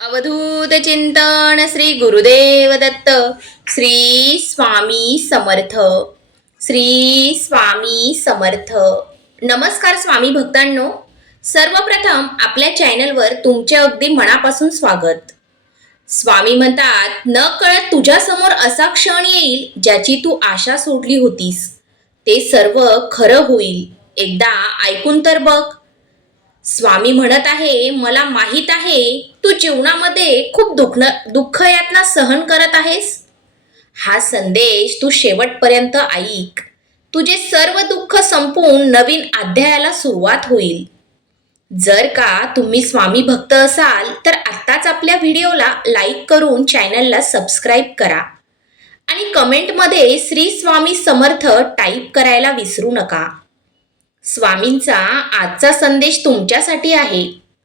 अवधूत चिंतन श्री गुरुदेव दत्त. श्री स्वामी समर्थ. श्री स्वामी समर्थ. नमस्कार स्वामी भक्तांनो. सर्वप्रथम आपल्या चॅनलवर तुमचे अगदी मनापासून स्वागत. स्वामी म्हणतात, न कळत तुझ्या समोर असा क्षण येईल ज्याची तू आशा सोडली होतीस. ते सर्व खरं होईल. एकदा ऐकून तर बघ. स्वामी म्हणत आहे, मला माहित आहे तू जीवनामध्ये खूप दुःख यातना सहन करत आहेस. हा संदेश तू शेवटपर्यंत ऐक. तुझे सर्व दुःख संपून नवीन अध्यायाला सुरुवात होईल. जर का तुम्ही स्वामी भक्त असाल तर आत्ताच आपल्या व्हिडिओला लाईक करून चॅनलला सबस्क्राईब करा आणि कमेंटमध्ये श्री स्वामी समर्थ टाईप करायला विसरू नका. स्वामींचा आजचा संदेश तुमच्यासाठी आहे.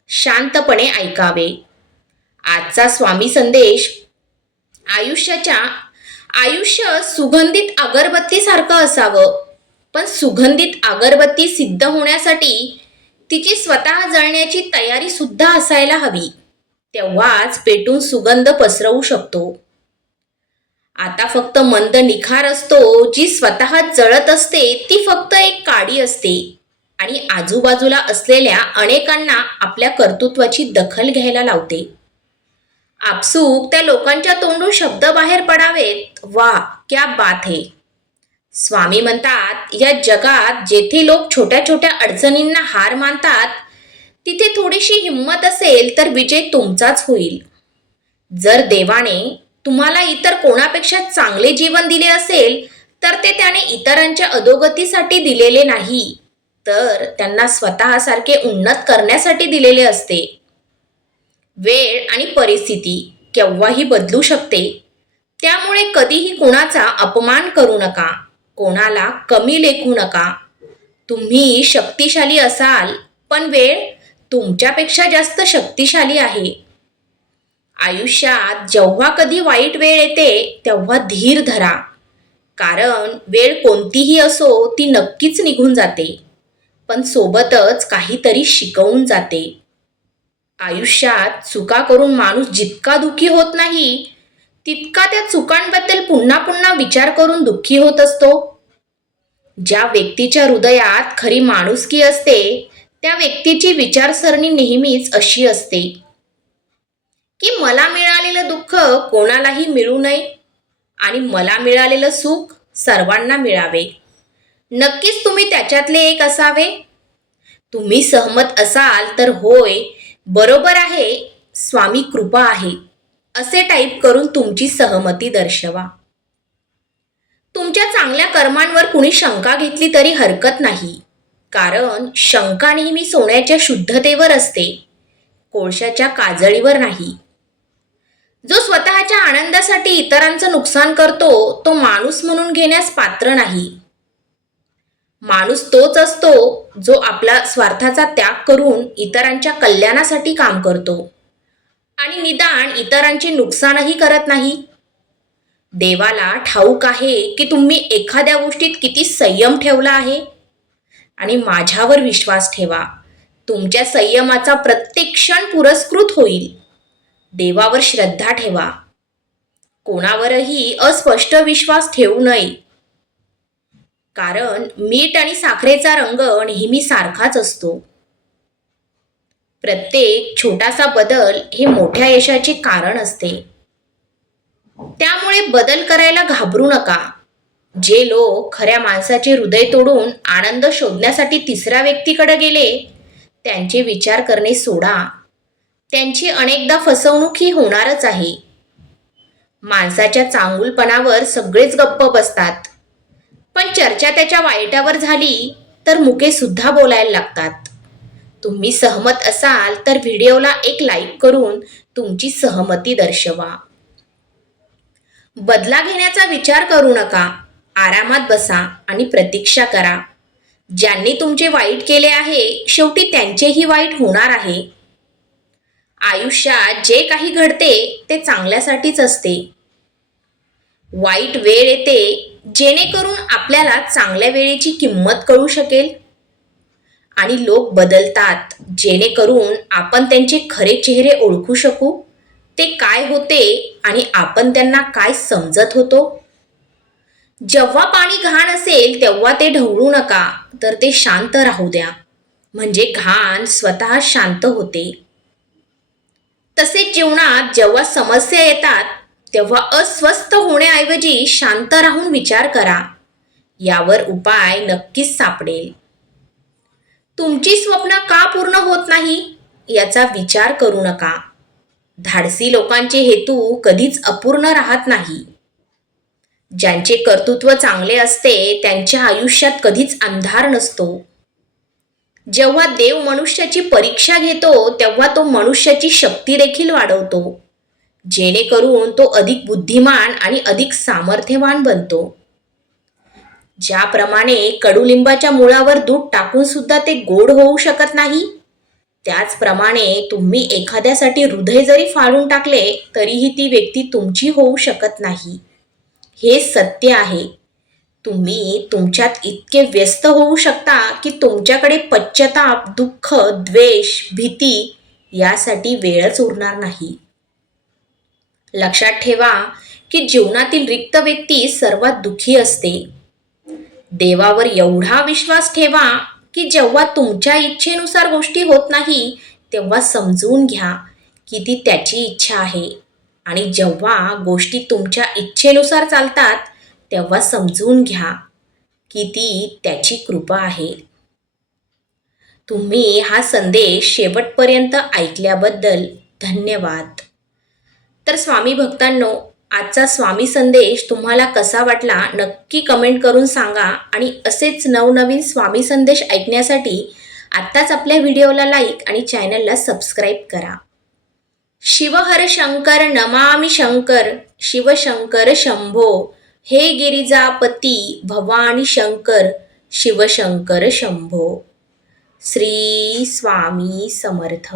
शांतपणे ऐकावे. आजचा स्वामी संदेश, आयुष्य सुगंधित अगरबत्तीसारखं असावं. पण सुगंधित अगरबत्ती सिद्ध होण्यासाठी तिची स्वतः जळण्याची तयारी सुद्धा असायला हवी. तेव्हाच पेटून सुगंध पसरवू शकतो. आता फक्त मंद निखार असतो. जी स्वतः जळत असते ती फक्त एक काडी असते आणि आजूबाजूला असलेल्या अनेकांना आपल्या कर्तृत्वाची दखल घ्यायला लावते. आपसूक त्या लोकांच्या तोंडून शब्द बाहेर पडावेत, वा क्या बात है. स्वामी म्हणतात, या जगात जेथे लोक छोट्या छोट्या अडचणींना हार मानतात तिथे थोडीशी हिंमत असेल तर विजय तुमचाच होईल. जर देवाने तुम्हाला इतर कोणापेक्षा चांगले जीवन दिले असेल तर ते त्याने इतरांच्या अधोगतीसाठी दिलेले नाही, तर त्यांना स्वतःसारखे उन्नत करण्यासाठी दिलेले असते. वेळ आणि परिस्थिती केव्हाही बदलू शकते. त्यामुळे कधीही कोणाचा अपमान करू नका, कोणाला कमी लेखू नका. तुम्ही शक्तिशाली असाल, पण वेळ तुमच्यापेक्षा जास्त शक्तिशाली आहे. आयुष्यात जेव्हा कधी वाईट वेळ येते तेव्हा धीर धरा, कारण वेळ कोणतीही असो ती नक्कीच निघून जाते, पण सोबतच काहीतरी शिकवून जाते. आयुष्यात चुका करून माणूस जितका दुःखी होत नाही तितका त्या चुकांबद्दल पुन्हा पुन्हा विचार करून दुःखी होत असतो. ज्या व्यक्तीच्या हृदयात खरी माणुसकी असते त्या व्यक्तीची विचारसरणी नेहमीच अशी असते की मला मिळालेलं दुःख कोणालाही मिळू नये आणि मला मिळालेलं सुख सर्वांना मिळावे. नक्कीच तुम्ही त्याच्यातले एक असावे. तुम्ही सहमत असाल तर होय, बरोबर आहे, स्वामी कृपा आहे असे टाईप करून तुमची सहमती दर्शवा. तुमच्या चांगल्या कर्मांवर कुणी शंका घेतली तरी हरकत नाही, कारण शंका नेहमी सोन्याच्या शुद्धतेवर असते, कोळशाच्या काजळीवर नाही. जो स्वतःच्या आनंदासाठी इतरांचं नुकसान करतो तो माणूस म्हणून घेण्यास पात्र नाही. माणूस तोच असतो जो आपला स्वार्थाचा त्याग करून इतरांच्या कल्याणासाठी काम करतो आणि निदान इतरांचे नुकसानही करत नाही. देवाला ठाऊक आहे की तुम्ही एखाद्या गोष्टीत किती संयम ठेवला आहे आणि माझ्यावर विश्वास ठेवा. तुमच्या संयमाचा प्रत्येक क्षण पुरस्कृत होईल. देवावर श्रद्धा ठेवा. कोणावरही अस्पष्ट विश्वास ठेवू नये, कारण मीठ आणि साखरेचा रंग नेहमी सारखाच असतो. प्रत्येक छोटासा बदल हे मोठ्या यशाचे कारण असते. त्यामुळे बदल करायला घाबरू नका. जे लोक खऱ्या माणसाचे हृदय तोडून आनंद शोधण्यासाठी तिसऱ्या व्यक्तीकडे गेले त्यांचे विचार करणे सोडा. त्यांची अनेकदा फसवणूक ही होणारच आहे. माणसाच्या चांगुलपणावर सगळेच गप्प बसतात, पण चर्चा त्याच्या वाईटावर झाली तर मुके सुद्धा बोलायला लागतात. तुम्ही सहमत असाल तर व्हिडिओला एक लाईक करून तुमची सहमती दर्शवा. बदला घेण्याचा विचार करू नका. आरामात बसा आणि प्रतीक्षा करा. ज्यांनी तुमचे वाईट केले आहे शेवटी त्यांचेही वाईट होणार आहे. आयुष्यात जे काही घडते ते चांगल्यासाठीच असते. वाईट वेळ येते जेणेकरून आपल्याला चांगल्या वेळेची किंमत कळू शकेल आणि लोक बदलतात जेणेकरून आपण त्यांचे खरे चेहरे ओळखू शकू ते काय होते आणि आपण त्यांना काय समजत होतो? जेव्हा पाणी घाण असेल तेव्हा ते ढवळू नका, तर ते शांत राहू द्या. म्हणजे घाण स्वतः शांत होते. तसेच जीवनात जेव्हा समस्या येतात तेव्हा अस्वस्थ होण्याऐवजी शांत राहून विचार करा. यावर उपाय नक्कीच सापडेल. तुमची स्वप्न का पूर्ण होत नाही याचा विचार करू नका. धाडसी लोकांचे हेतू कधीच अपूर्ण राहत नाही. ज्यांचे कर्तृत्व चांगले असते त्यांच्या आयुष्यात कधीच अंधार नसतो. जेव्हा देव मनुष्याची परीक्षा घेतो तेव्हा तो मनुष्याची शक्ती देखील वाढवतो, जेणेकरून तो अधिक बुद्धिमान आणि अधिक सामर्थ्यवान बनतो. ज्याप्रमाणे कडुलिंबाच्या मुळावर दूध टाकून सुद्धा ते गोड होऊ शकत नाही, त्याचप्रमाणे तुम्ही एखाद्यासाठी हृदय जरी फाडून टाकले तरीही ती व्यक्ती तुमची होऊ शकत नाही. हे सत्य आहे. तुम्ही तुमच्यात इतके व्यस्त होऊ शकता की तुमच्याकडे पश्चाताप, दुःख, द्वेष, भीती यासाठी वेळच उरणार नाही. लक्षात ठेवा की जीवनातील रिक्त व्यक्ती सर्वात दुःखी असते. देवावर एवढा विश्वास ठेवा की जेव्हा तुमच्या इच्छेनुसार गोष्टी होत नाही तेव्हा समजून घ्या की ती त्याची इच्छा आहे, आणि जेव्हा गोष्टी तुमच्या इच्छेनुसार चालतात तेव्हा समजून घ्या की ती त्याची कृपा आहे. तुम्ही हा संदेश शेवटपर्यंत ऐकल्याबद्दल धन्यवाद. तर स्वामी भक्तांनो, आजचा स्वामी संदेश तुम्हाला कसा वाटला नक्की कमेंट करून सांगा. आणि असेच नवनवीन स्वामी संदेश ऐकण्यासाठी आत्ताच आपल्या व्हिडिओला लाईक आणि चॅनलला सबस्क्राईब करा. शिव हर शंकर नमामि शंकर, शिवशंकर शंभो, हे गिरिजापती भवानी शंकर, शिवशंकर शंभो. श्री स्वामी समर्थ.